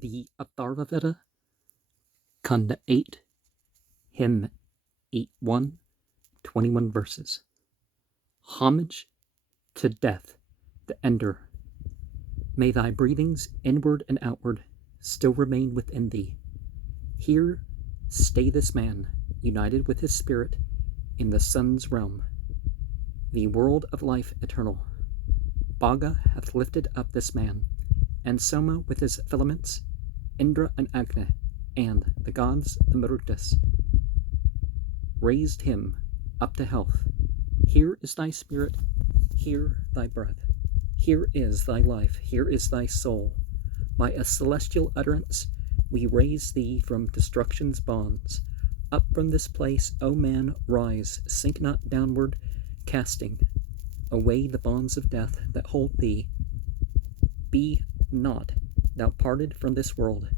The Atharvaveda, Kanda 8, Hymn 8.1, 21 verses. Homage to death, the ender. May thy breathings inward and outward still remain within thee. Here stay this man, united with his spirit in the sun's realm, the world of life eternal. Bhaga hath lifted up this man, and Soma with his filaments, Indra and Agni, and the gods, the Marutas, raised him up to health. Here is thy spirit, here thy breath, here is thy life, here is thy soul. By a celestial utterance we raise thee from destruction's bonds. Up from this place, O man, rise, sink not downward, casting away the bonds of death that hold thee. Be not thou parted from this world,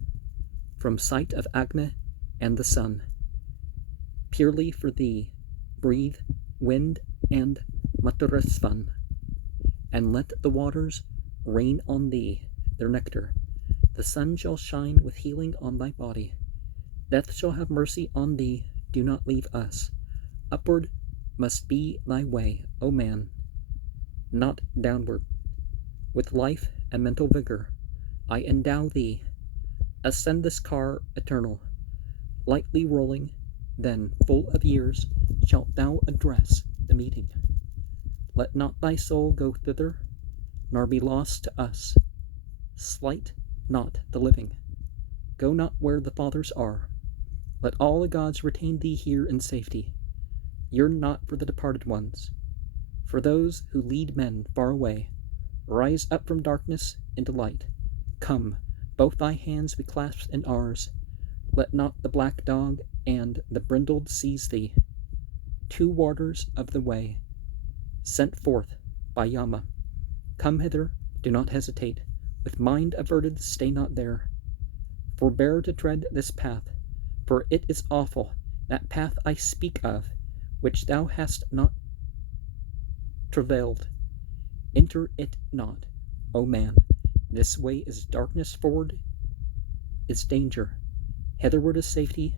from sight of Agni and the sun. Purely for thee breathe wind and Matarasvan, and let the waters rain on thee their nectar. The sun shall shine with healing on thy body. Death shall have mercy on thee, do not leave us. Upward must be thy way, O man, not downward. With life and mental vigor I endow thee. Ascend this car eternal, lightly rolling, then, full of years, shalt thou address the meeting. Let not thy soul go thither, nor be lost to us. Slight not the living. Go not where the fathers are. Let all the gods retain thee here in safety. Yearn not for the departed ones, for those who lead men far away. Rise up from darkness into light. Come, both thy hands be clasped in ours. Let not the black dog and the brindled seize thee. Two warders of the way, sent forth by Yama. Come hither, do not hesitate. With mind averted, stay not there. Forbear to tread this path, for it is awful, that path I speak of, which thou hast not travailed. Enter it not, O man. This way is darkness, forward is danger, hitherward is safety.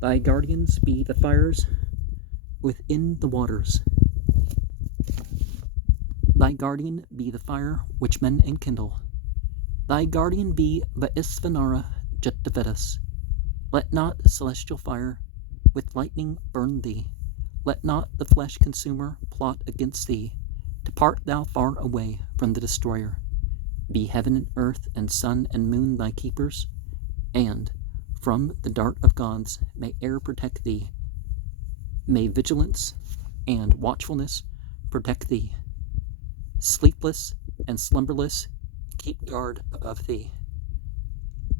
Thy guardians be the fires within the waters. Thy guardian be the fire which men enkindle. Thy guardian be Vaisvanara Jetta Vedas. Let not celestial fire with lightning burn thee. Let not the flesh consumer plot against thee. Depart thou far away from the destroyer. Be heaven and earth and sun and moon thy keepers, and from the dart of gods may air protect thee. May vigilance and watchfulness protect thee. Sleepless and slumberless keep guard above thee.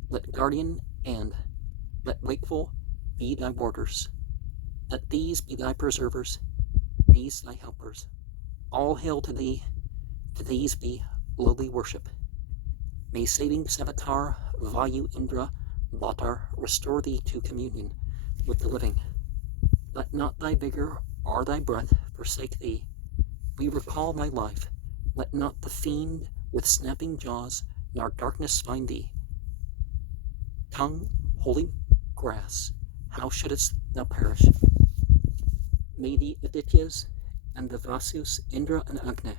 Let guardian and let wakeful be thy warders. Let these be thy preservers, these thy helpers. All hail to thee, to these be lowly worship. May saving Savitar, Vayu Indra, Bhatar restore thee to communion with the living. Let not thy vigor or thy breath forsake thee. We recall thy life. Let not the fiend with snapping jaws nor darkness find thee. Tongue, holy grass, how shouldst thou perish? May the Adityas and the Vasus, Indra and Agni,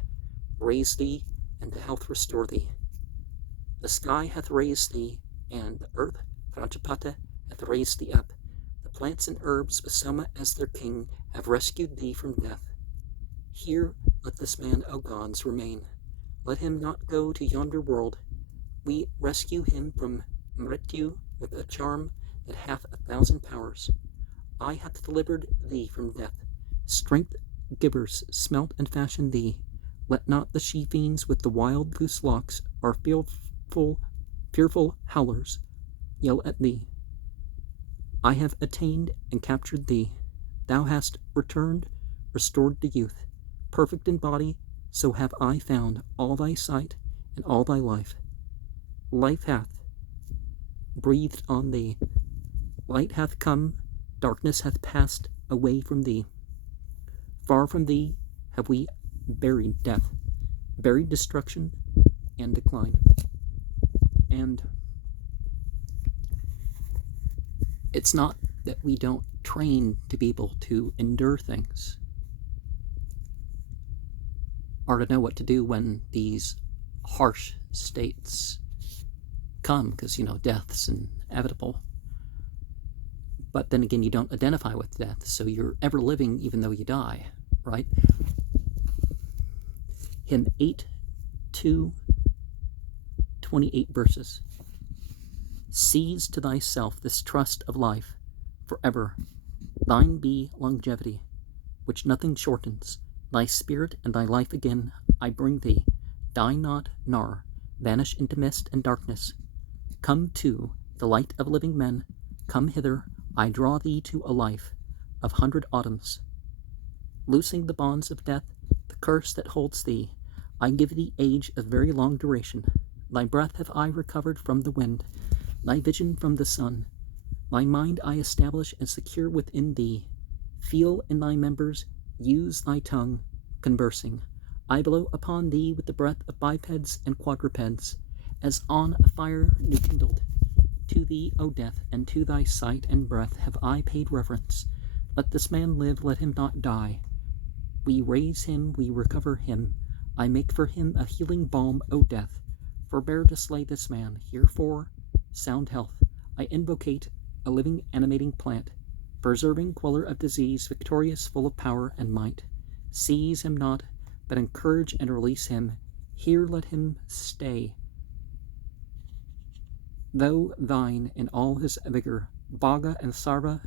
raise thee, and to health restore thee. The sky hath raised thee, and the earth, Prajapata, hath raised thee up. The plants and herbs, with Soma as their king, have rescued thee from death. Here let this man, O gods, remain. Let him not go to yonder world. We rescue him from Mrityu with a charm that hath 1,000 powers. I hath delivered thee from death. Strength givers smelt and fashioned thee. Let not the she-fiends with the wild goose locks or fearful howlers yell at thee. I have attained and captured thee. Thou hast returned, restored to youth. Perfect in body, so have I found all thy sight and all thy life. Life hath breathed on thee. Light hath come, darkness hath passed away from thee. Far from thee have we buried death, buried destruction and decline. And It's not that we don't train to be able to endure things or to know what to do when these harsh states come, because, death's inevitable. But then again, you don't identify with death, so you're ever living even though you die, right? Hymn 8:2-28 verses. Seize to thyself this trust of life forever. Thine be longevity, which nothing shortens. Thy spirit and thy life again I bring thee. Die not, nor vanish into mist and darkness. Come to the light of living men. Come hither, I draw thee to a life of 100 autumns. Loosing the bonds of death, the curse that holds thee, I give thee age of very long duration. Thy breath have I recovered from the wind, thy vision from the sun. Thy mind I establish and secure within thee. Feel in thy members, use thy tongue, conversing. I blow upon thee with the breath of bipeds and quadrupeds, as on a fire new kindled. To thee, O death, and to thy sight and breath have I paid reverence. Let this man live, let him not die. We raise him, we recover him. I make for him a healing balm, O death. Forbear to slay this man. Herefore, sound health. I invocate a living, animating plant, preserving queller of disease, victorious, full of power and might. Seize him not, but encourage and release him. Here let him stay. Though thine in all his vigor, Bhaga and Sarva,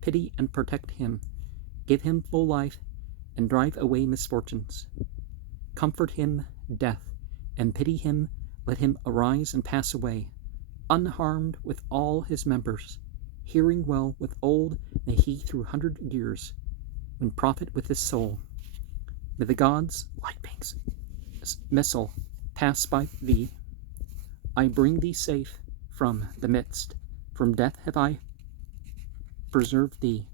pity and protect him. Give him full life, and drive away misfortunes. Comfort him, death, and pity him, let him arise and pass away, unharmed with all his members. Hearing well with old, may he through 100 years, when profit with his soul. May the gods, light beings, missile, pass by thee. I bring thee safe from the midst. From death have I preserved thee.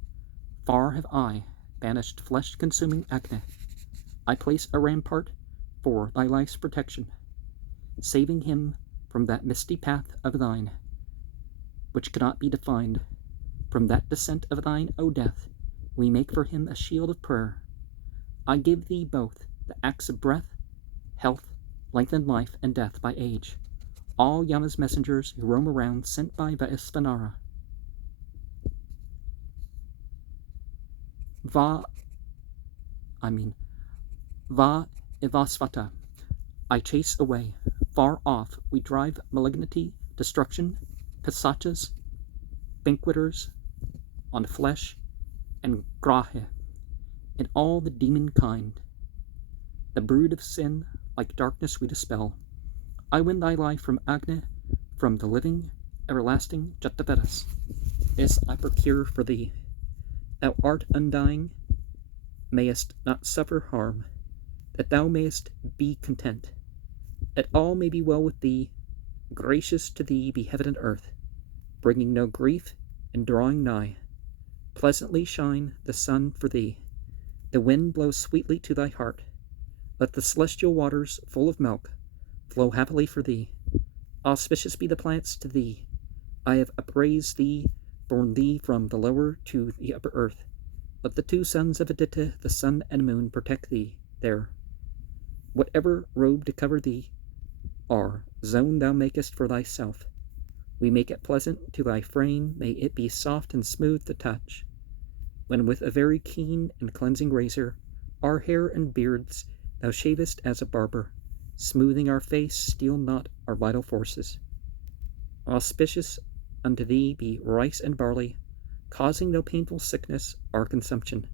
Far have I banished flesh-consuming Agni. I place a rampart for thy life's protection, saving him from that misty path of thine, which cannot be defined. From that descent of thine, O death, we make for him a shield of prayer. I give thee both the acts of breath, health, lengthened life, and death by age. All Yama's messengers who roam around, sent by Vaisvanara. Va Ivasvata. I chase away. Far off we drive malignity, destruction, pisachas, banqueters on flesh, and grahe, and all the demon kind. The brood of sin, like darkness we dispel. I win thy life from Agni, from the living, everlasting Jatavedas. This I procure for thee. Thou art undying, mayest not suffer harm, that thou mayest be content, that all may be well with thee. Gracious to thee be heaven and earth, bringing no grief and drawing nigh. Pleasantly shine the sun for thee, the wind blows sweetly to thy heart. Let the celestial waters, full of milk, flow happily for thee. Auspicious be the plants to thee. I have upraised thee, borne thee from the lower to the upper earth. Let the two sons of Aditya, the sun and moon, protect thee there. Whatever robe to cover thee, or zone thou makest for thyself, we make it pleasant to thy frame, may it be soft and smooth to touch. When with a very keen and cleansing razor, our hair and beards thou shavest as a barber, smoothing our face, steal not our vital forces. Auspicious unto thee be rice and barley, causing no painful sickness or consumption.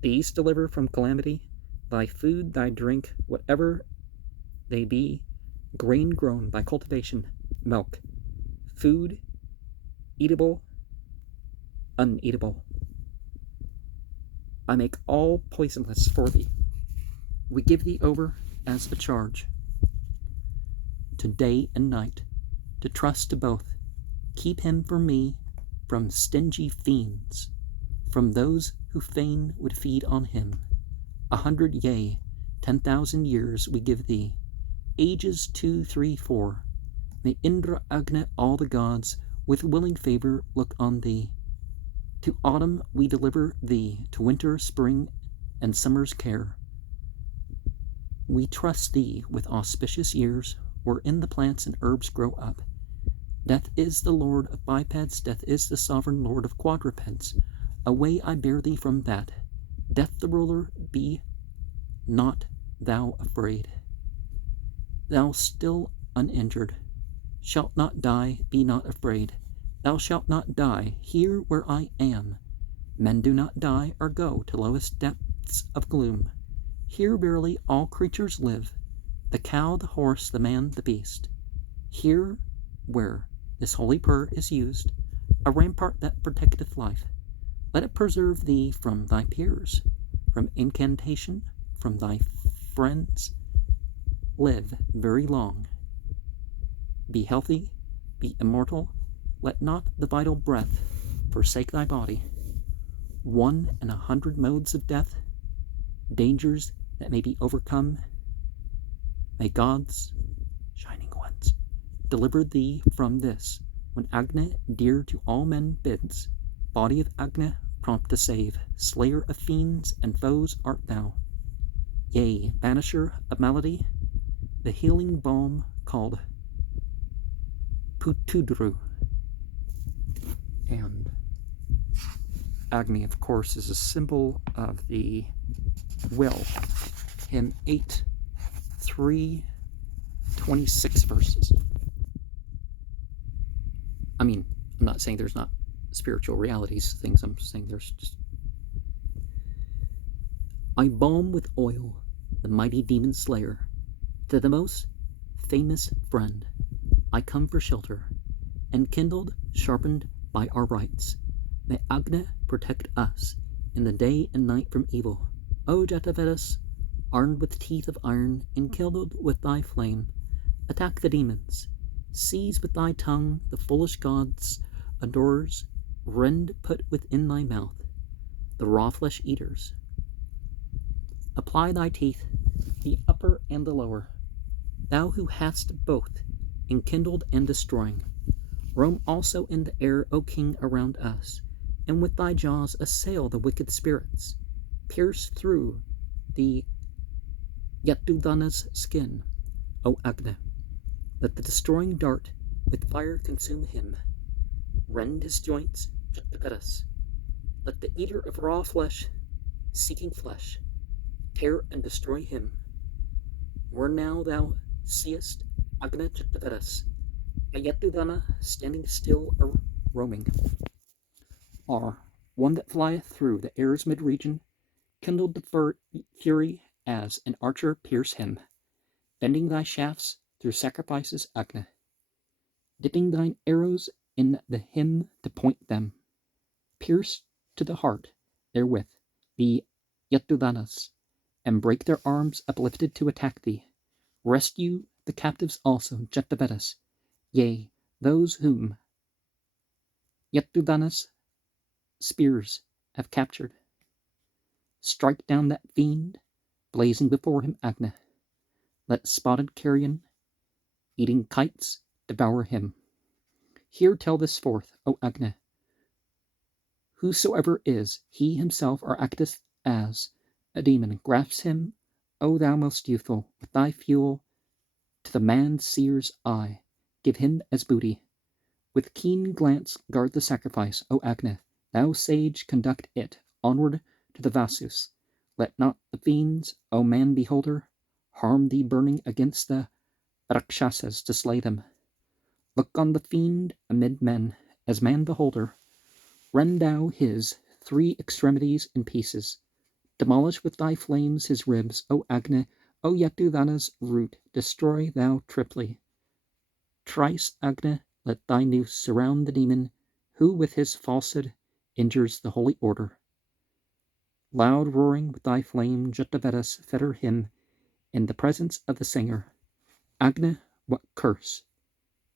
These deliver from calamity, thy food, thy drink, whatever they be, grain grown by cultivation, milk, food, eatable, uneatable. I make all poisonless for thee. We give thee over as a charge, to day and night, to trust to both. Keep him for me from stingy fiends, from those who fain would feed on him. 100, yea, 10,000 years we give thee, ages 2, 3, 4. May Indra, Agni, all the gods, with willing favor look on thee. To autumn we deliver thee, to winter, spring, and summer's care. We trust thee with auspicious years, wherein the plants and herbs grow up. Death is the lord of bipeds, death is the sovereign lord of quadrupeds. Away I bear thee from that. Death the ruler, be not thou afraid. Thou still uninjured, shalt not die, be not afraid. Thou shalt not die, here where I am. Men do not die or go to lowest depths of gloom. Here verily all creatures live, the cow, the horse, the man, the beast. Here where this holy prayer is used, a rampart that protecteth life. Let it preserve thee from thy peers, from incantation, from thy friends. Live very long. Be healthy, be immortal. Let not the vital breath forsake thy body. 1 in 100 modes of death, dangers that may be overcome. May God's shining ones deliver thee from this, when Agni, dear to all men, bids. Body of Agni, prompt to save, slayer of fiends and foes art thou. Yea, banisher of malady, the healing balm called Putudru. And Agni, of course, is a symbol of the will. Hymn 8, 3, 26 verses. I mean, I'm not saying there's not spiritual realities, things. I'm saying there's just... I balm with oil the mighty demon slayer. To the most famous friend I come for shelter, enkindled, sharpened by our rites. May Agni protect us in the day and night from evil. O Jatavedas, armed with teeth of iron, enkindled with thy flame, attack the demons. Seize with thy tongue the foolish gods' adorers, rend put within thy mouth the raw flesh eaters. Apply thy teeth, the upper and the lower, thou who hast both enkindled and destroying. Roam also in the air, O king, around us, and with thy jaws assail the wicked spirits. Pierce through the Yatudhana's skin, O Agni. Let the destroying dart with fire consume him. Rend his joints, Jatavedas. Let the eater of raw flesh, seeking flesh, tear and destroy him. Where now thou seest Agni Jatavedas, a Yatudhana standing still or roaming, or one that flieth through the air's mid-region, kindled the fury as an archer pierce him, bending thy shafts through sacrifices, Agni, dipping thine arrows in the hymn to point them, pierce to the heart therewith the Yatudhanas, and break their arms uplifted to attack thee. Rescue the captives also, Jatavedas, yea, those whom Yatudhana's spears have captured. Strike down that fiend, blazing before him, Agni. Let spotted carrion, eating kites, devour him. Here tell this forth, O Agni. Whosoever is, he himself or acteth as a demon, grasps him, O thou most youthful, with thy fuel to the man-seer's eye, give him as booty. With keen glance guard the sacrifice, O Agni. Thou sage, conduct it onward to the Vasus. Let not the fiends, O man beholder, harm thee, burning against the Rakshasas to slay them. Look on the fiend amid men, as man beholder. Rend thou his 3 extremities in pieces. Demolish with thy flames his ribs, O Agni, O Yatudhana's root, destroy thou triply. Thrice, Agni, let thy noose surround the demon, who with his falsehood injures the holy order. Loud roaring with thy flame, Jatavedas, fetter him in the presence of the singer. Agni, what curse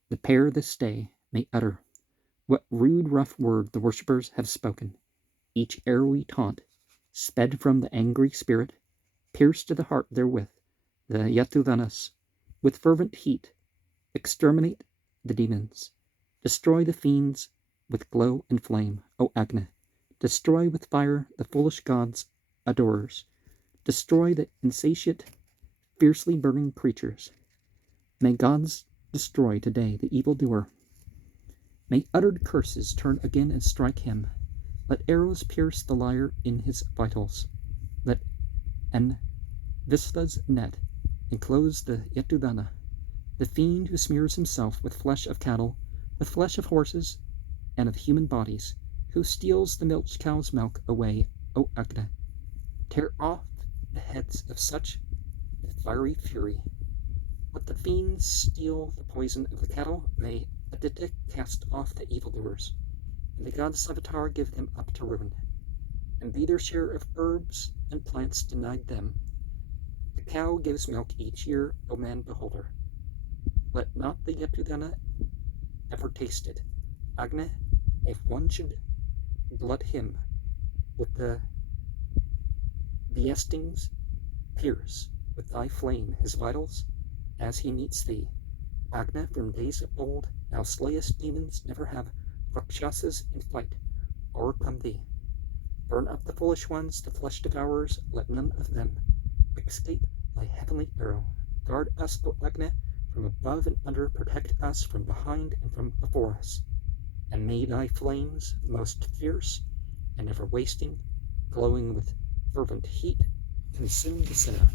the pair this day may utter, what rude rough word the worshippers have spoken. Each arrowy taunt, sped from the angry spirit, pierced to the heart therewith the Yatudhanas. With fervent heat, exterminate the demons. Destroy the fiends with glow and flame, O Agni. Destroy with fire the foolish gods' adorers. Destroy the insatiate, fiercely burning creatures. May gods destroy today the evildoer. May uttered curses turn again and strike him. Let arrows pierce the liar in his vitals. Let an Visva's net enclose the Yetudana, the fiend who smears himself with flesh of cattle, with flesh of horses, and of human bodies, who steals the milch cow's milk away, O Agna. Tear off the heads of such with fiery fury. Let the fiends steal the poison of the cattle. May Aditya cast off the evildoers, and the god Savitar give them up to ruin, and be their share of herbs and plants denied them. The cow gives milk each year, O man beholder. Let not the Yetudana ever taste it. Agna, if one should glut him with the beestings, pierce with thy flame his vitals as he meets thee. Agna, from days of old, thou slayest demons, never have Rakshasas in fight o'ercome thee. Burn up the foolish ones, the flesh devourers, let none of them escape thy heavenly arrow. Guard us, O Agna, from above and under, protect us from behind and from before us. And may thy flames, most fierce and never wasting, glowing with fervent heat, consume the sinner.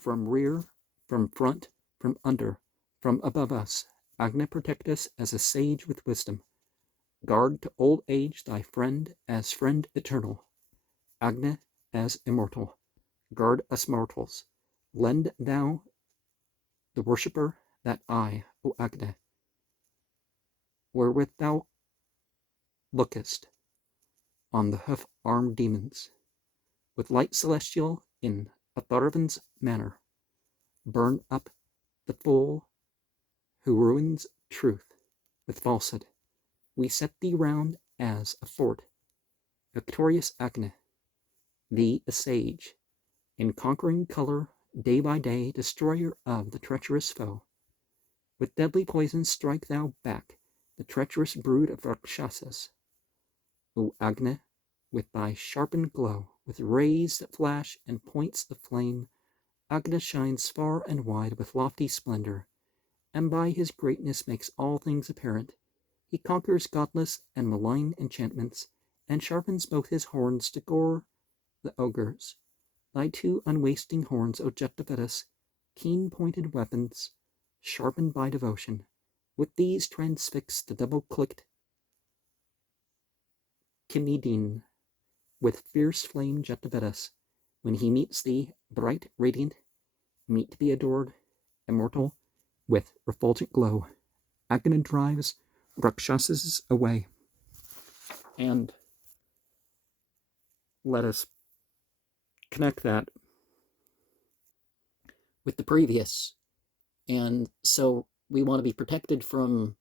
From rear, from front, from under, from above us, Agna, protect us as a sage with wisdom. Guard to old age thy friend as friend eternal. Agna, as immortal. Guard us mortals. Lend thou the worshipper that eye, O Agna, wherewith thou lookest on the hoof-armed demons. With light celestial in Atharvan's manner, burn up the fool who ruins truth with falsehood. We set thee round as a fort, victorious Agna, thee a sage, in conquering color, day by day, destroyer of the treacherous foe. With deadly poison strike thou back the treacherous brood of Rakshasas. O Agna, with thy sharpened glow, with rays that flash and points of flame, Agna shines far and wide with lofty splendor, and by his greatness makes all things apparent. He conquers godless and malign enchantments, and sharpens both his horns to gore the ogres. Thy two unwasting horns, O Jetavedas, keen-pointed weapons, sharpened by devotion, with these transfix the double-clicked Kimidin, with fierce flame Jetavedas, when he meets thee, bright, radiant, meet to be adored, immortal, with refulgent glow. Agna drives Rakshasas away. And let us connect that with the previous. And so we want to be protected from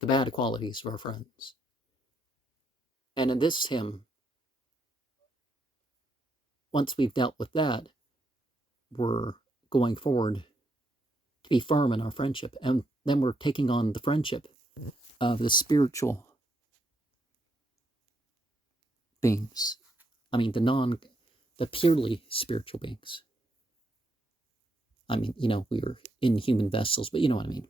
the bad qualities of our friends. And in this hymn, once we've dealt with that, we're going forward to be firm in our friendship. And then we're taking on the friendship of the spiritual beings. I mean, the purely spiritual beings. I mean, we were in human vessels, but you know what I mean.